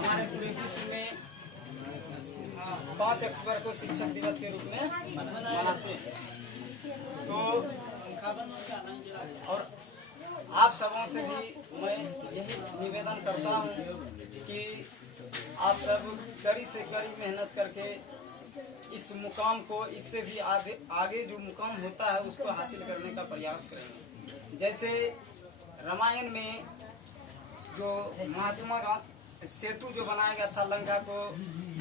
हमारे पूरे विश्व में 5 अक्टूबर को शिक्षक दिवस के रूप में मनाते हैं। तो और आप सबों से भी मैं यही निवेदन करता हूँ कि आप सब कड़ी से कड़ी मेहनत करके इस मुकाम को, इससे भी आगे जो मुकाम होता है उसको हासिल करने का प्रयास करेंगे। जैसे रामायण में जो महात्मा सेतु जो बनाया गया था, लंका को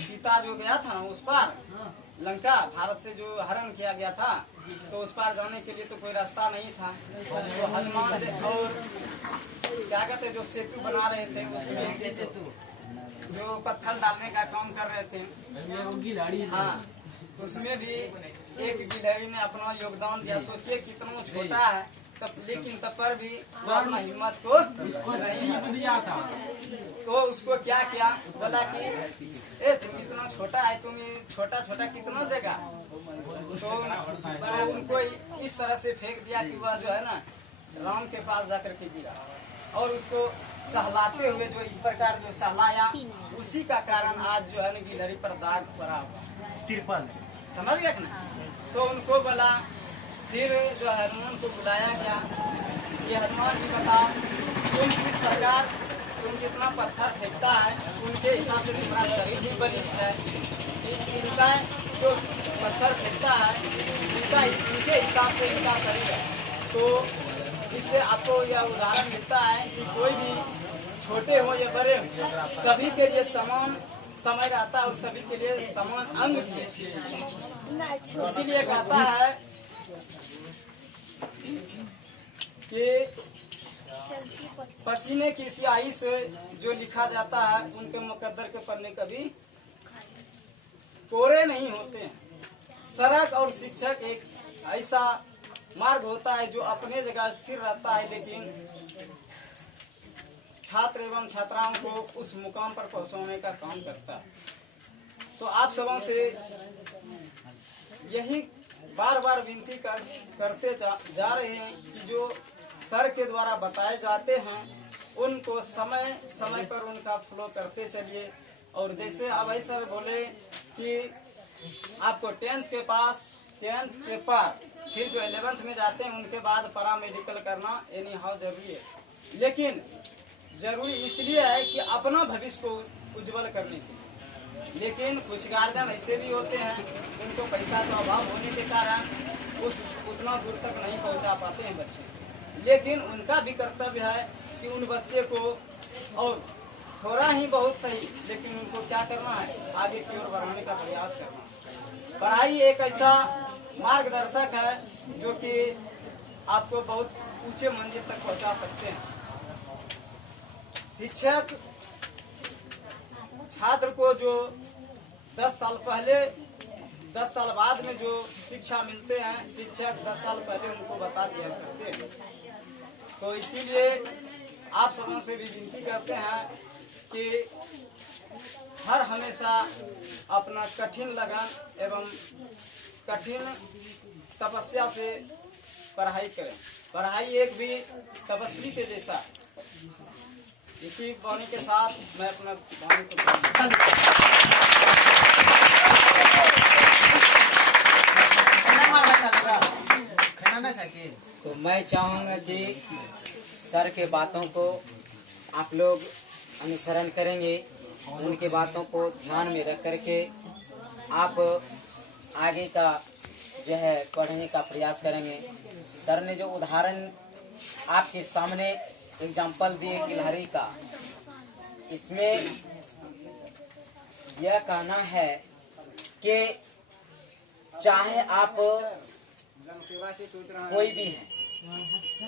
सीता जो गया था उस पार, लंका भारत से जो हरण किया गया था, तो उस पार जाने के लिए तो कोई रास्ता नहीं था। तो हनुमान और क्या कहते जो सेतु बना रहे थे, उसमें जो पत्थर डालने का काम कर रहे थे, हाँ, उसमें भी एक गिलहरी ने अपना योगदान दिया। सोचिए कितना छोटा है तब, लेकिन तब पर भी वो अपना हिम्मत को नहीं दिया था। तो उसको क्या किया, बोला कि तुम इतना छोटा है, तुम छोटा छोटा कितना देगा। तो उनको इस तरह से फेंक दिया कि वह जो है ना राम के पास जाकर के गिरा, और उसको सहलाते हुए जो इस प्रकार जो सहलाया, उसी का कारण आज जो है ना गिलहरी पर दाग पड़ा हुआ, तिरपल, समझ गया ना। तो उनको बोला, फिर जो हनुमान को बुलाया गया, ये हनुमान जी बताओ तुम किस प्रकार, तुम जितना पत्थर फेंकता है उनके हिसाब से तुम्हारा शरीर भी बलिष्ठ है, इनका जो पत्थर फेंकता है इनके हिसाब से इनका शरीर है। तो इससे आपको यह उदाहरण मिलता है कि कोई भी छोटे हो या बड़े हो, सभी के लिए समान समय रहता है और सभी के लिए समान अंग भी। इसीलिए कहता है कि पसीने की स्याही से जो लिखा जाता है उनके मुकद्दर के पन्ने कभी कोरे नहीं होते हैं। सड़क और शिक्षक एक ऐसा मार्ग होता है जो अपने जगह स्थिर रहता है, लेकिन छात्र एवं छात्राओं को उस मुकाम पर पहुंचाने का काम करता है। तो आप सबों से यही बार बार विनती करते जा रहे हैं कि जो सर के द्वारा बताए जाते हैं उनको समय समय पर उनका फॉलो करते चलिए। और जैसे अभय सर बोले कि आपको 10th के पार फिर जो 11th में जाते हैं उनके बाद पैरा मेडिकल करना एनी हाउ जरूरी है, लेकिन जरूरी इसलिए है कि अपना भविष्य को उज्जवल करने के लिए। लेकिन कुछ गार्जियन ऐसे भी होते हैं, उनको पैसा का अभाव होने के कारण उतना दूर तक नहीं पहुंचा पाते हैं बच्चे, लेकिन उनका भी कर्तव्य है कि उन बच्चे को और थोड़ा ही बहुत सही, लेकिन उनको क्या करना है, आगे की ओर बढ़ाने का प्रयास करना है। पढ़ाई एक ऐसा मार्गदर्शक है जो कि आपको बहुत ऊंचे मंजिल तक पहुंचा सकते हैं। शिक्षक छात्र को जो 10 साल पहले 10 साल बाद में जो शिक्षा मिलते हैं, शिक्षक 10 साल पहले उनको बता दिया करते हैं। तो इसीलिए आप सबों से भी विनती करते हैं कि हर हमेशा अपना कठिन लगन एवं कठिन तपस्या से पढ़ाई करें। पढ़ाई एक भी तपस्वी के जैसा। इसी वाणी के साथ मैं अपना वाणी को तो मैं चाहूँगा कि सर के बातों को आप लोग अनुसरण करेंगे, उनके बातों को ध्यान में रख करके आप आगे का जो है पढ़ने का प्रयास करेंगे। सर ने जो उदाहरण आपके सामने एग्जाम्पल दिए गिलहरी का, इसमें यह कहना है कि चाहे आप कोई भी हैं,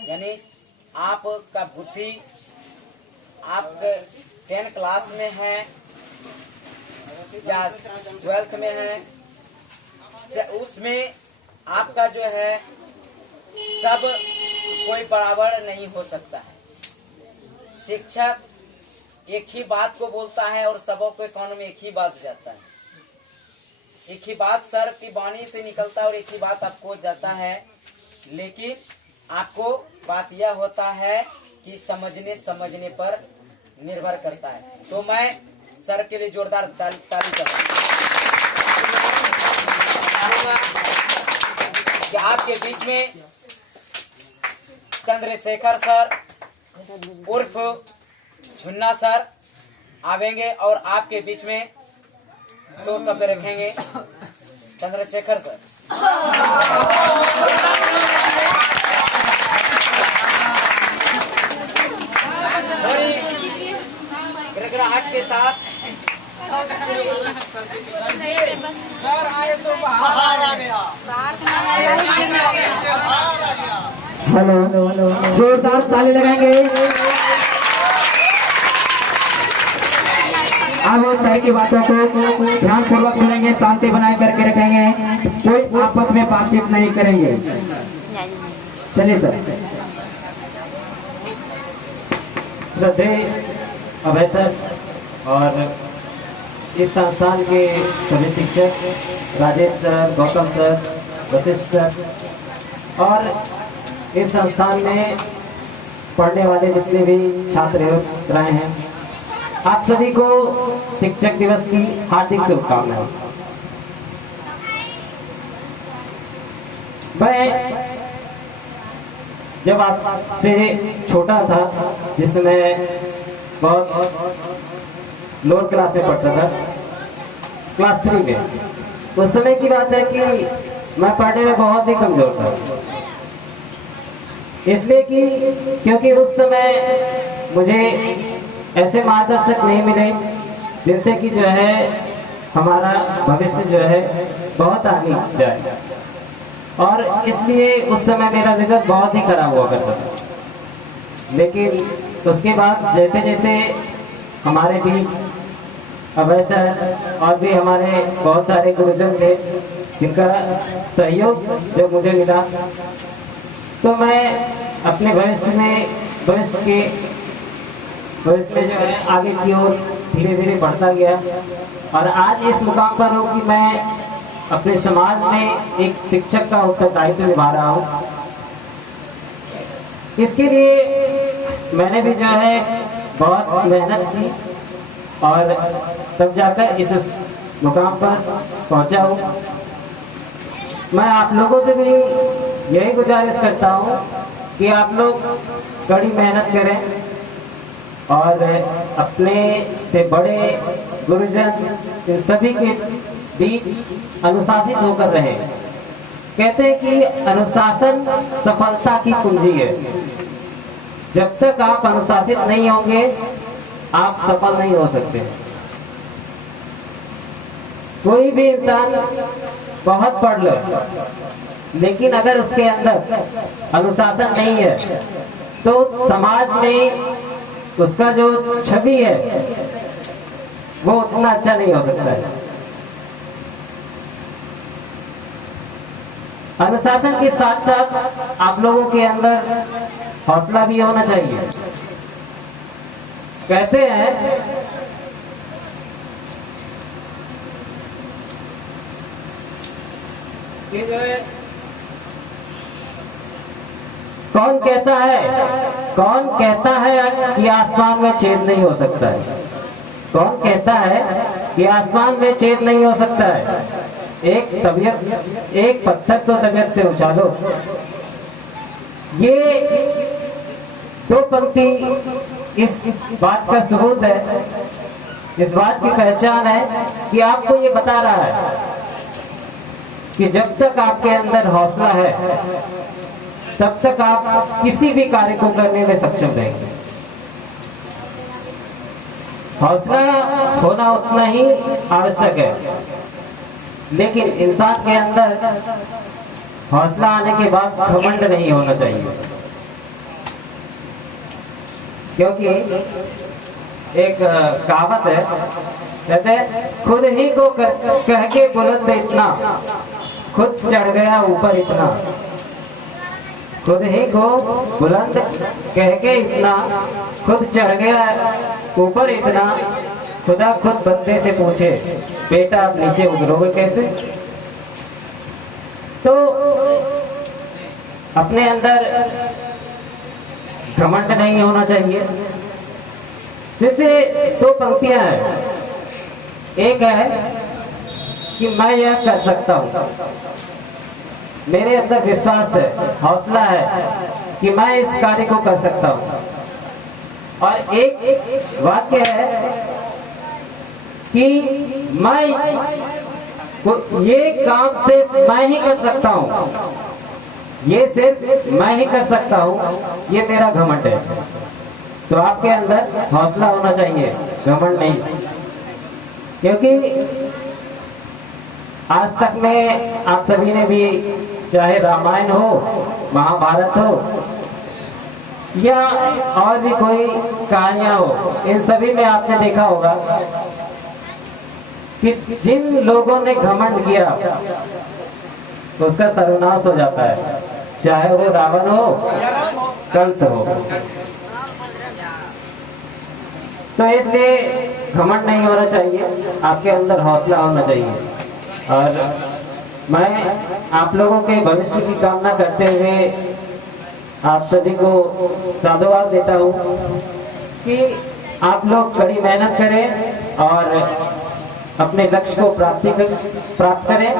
यानी आपका बुद्धि आप 10 क्लास में है या 12th में है, या उसमें आपका जो है सब कोई बराबर नहीं हो सकता है। शिक्षक एक ही बात को बोलता है और सबों के कानों में एक ही बात जाता है, एक ही बात सर की वाणी से निकलता है और एक ही बात आपको जाता है, लेकिन आपको बात यह होता है कि समझने पर निर्भर करता है। तो मैं सर के लिए जोरदार ताली करें। कि आपके बीच में चंद्रशेखर सर उर्फ झुन्ना सर आवेंगे और आपके बीच में 2 शब्द रखेंगे। चंद्रशेखर सर। बड़ी गिड़गिड़ाहट के साथ सर आए तो बाहर आ गया। हेलो, जोरदार ताली लगाएंगे। अब सर की बातों को ध्यान पूर्वक सुनेंगे, शांति बनाए करके रखेंगे, कोई आपस में बातचीत नहीं करेंगे। चलिए सर। श्रद्धेय अभय सर और इस संस्थान के सभी शिक्षक Rajesh sir, Gautam sir, Vashishtha sir और इस संस्थान में पढ़ने वाले जितने भी छात्र छात्राएं हैं, आप सभी को शिक्षक दिवस की हार्दिक शुभकामनाएं। मैं जब आपसे छोटा था, जिसमें बहुत लोअर क्लास में पढ़ता था, क्लास 3 में, उस समय की बात है कि मैं पढ़ने में बहुत ही कमजोर था। इसलिए कि क्योंकि उस समय मुझे ऐसे मार्गदर्शक नहीं मिले जिनसे कि जो है हमारा भविष्य जो है बहुत आगे जाए, और इसलिए उस समय मेरा रिजल्ट बहुत ही खराब हुआ करता था। लेकिन उसके बाद जैसे जैसे हमारे भी अभय सर और भी हमारे बहुत सारे गुरुजन थे जिनका सहयोग जब मुझे मिला, तो मैं अपने भविष्य में जो है आगे की ओर धीरे धीरे बढ़ता गया, और आज इस मुकाम पर हूँ कि मैं अपने समाज में एक शिक्षक का उत्तरदायित्व निभा रहा हूँ। इसके लिए मैंने भी जो है बहुत मेहनत की और तब जाकर इस मुकाम पर पहुंचा हूँ। मैं आप लोगों से भी यही गुजारिश करता हूँ कि आप लोग कड़ी मेहनत करें और अपने से बड़े गुरुजन इन सभी के बीच अनुशासित होकर रहे। कहते हैं कि अनुशासन सफलता की कुंजी है। जब तक आप अनुशासित नहीं होंगे, आप सफल नहीं हो सकते। कोई भी इंसान बहुत पढ़ ले, लेकिन अगर उसके अंदर अनुशासन नहीं है तो समाज में उसका जो छवि है वो उतना अच्छा नहीं हो सकता है। अनुशासन के साथ साथ आप लोगों के अंदर हौसला भी होना चाहिए। कहते हैं कि कौन कहता है कि आसमान में छेद नहीं हो सकता है? कौन कहता है कि आसमान में छेद नहीं हो सकता है? एक पत्थर तो तबीयत से उछालो। ये 2 पंक्ति इस बात का सबूत है, इस बात की पहचान है कि आपको ये बता रहा है कि जब तक आपके अंदर हौसला है तब तक आप किसी भी कार्य को करने में सक्षम रहेंगे। हौसला होना उतना ही आवश्यक है, लेकिन इंसान के अंदर हौसला आने के बाद घमंड नहीं होना चाहिए। क्योंकि एक कहावत है, कहते हैं खुद ही को कह के बुलंद इतना, खुद चढ़ गया ऊपर इतना। खुद ही को बुलंद कह के इतना, खुद चढ़ गया ऊपर इतना। खुदा खुद बंदे से पूछे, बेटा आप नीचे उतरोगे कैसे? तो अपने अंदर घमंड नहीं होना चाहिए। जैसे 2 पंक्तियां हैं, एक है कि मैं यह कर सकता हूँ, मेरे अंदर विश्वास है, हौसला है कि मैं इस कार्य को कर सकता हूँ। और एक वाक्य है कि मैं ये काम सिर्फ मैं ही कर सकता हूँ, ये सिर्फ मैं ही कर सकता हूँ, ये मेरा घमंड है। तो आपके अंदर हौसला होना चाहिए, घमंड नहीं। क्योंकि आज तक में आप सभी ने भी, चाहे रामायण हो, महाभारत हो या और भी कोई कहानियां हो, इन सभी में आपने देखा होगा कि जिन लोगों ने घमंड किया तो उसका सर्वनाश हो जाता है, चाहे वो रावण हो, कंस हो। तो इसलिए घमंड नहीं होना चाहिए, आपके अंदर हौसला होना चाहिए। और मैं आप लोगों के भविष्य की कामना करते हुए आप सभी को साधुवाद देता हूँ कि आप लोग कड़ी मेहनत करें और अपने लक्ष्य को प्राप्त करें।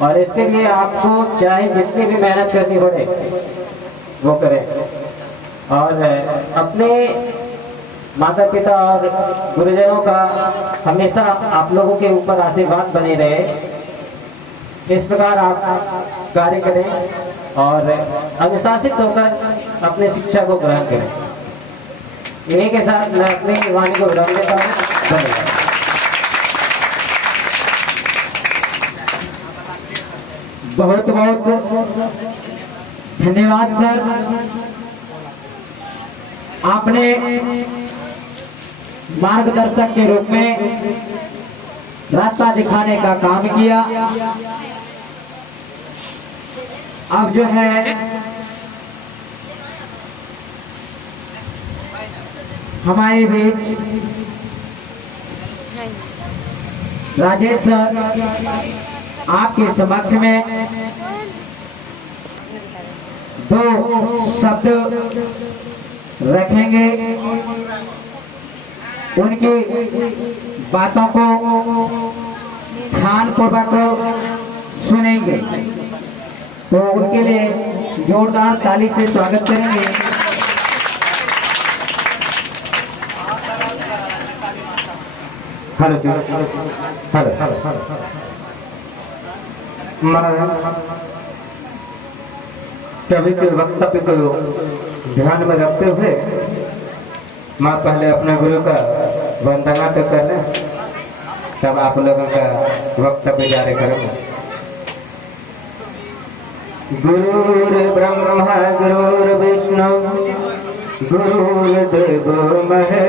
और इसके लिए आपको चाहे जितनी भी मेहनत करनी पड़े वो करें। और अपने माता पिता और गुरुजनों का हमेशा आप लोगों के ऊपर आशीर्वाद बने रहे, इस प्रकार आप कार्य करें और अनुशासित होकर अपने शिक्षा को ग्रहण करें। इन्हीं के साथ मैं अपनी वाणी को विराम देता हूँ। धन्यवाद। बहुत बहुत धन्यवाद सर, आपने मार्गदर्शक के रूप में रास्ता दिखाने का काम किया। अब जो है हमारे बीच राजेश सर आपके समक्ष में दो शब्द रखेंगे, उनकी बातों को ध्यानपूर्वक सुनेंगे। तो उनके लिए जोरदार ताली से स्वागत करेंगे। हेलो हेलो, कवि के वक्तव्य को ध्यान में रखते हुए मैं पहले अपने गुरु का वंदना तो कर लें, तब आप लोगों का वक्तव्य जारी करेंगे। गुरुर्ब्रह्मा गुरुर्विष्णु गुरुर्देवो महेश्वरः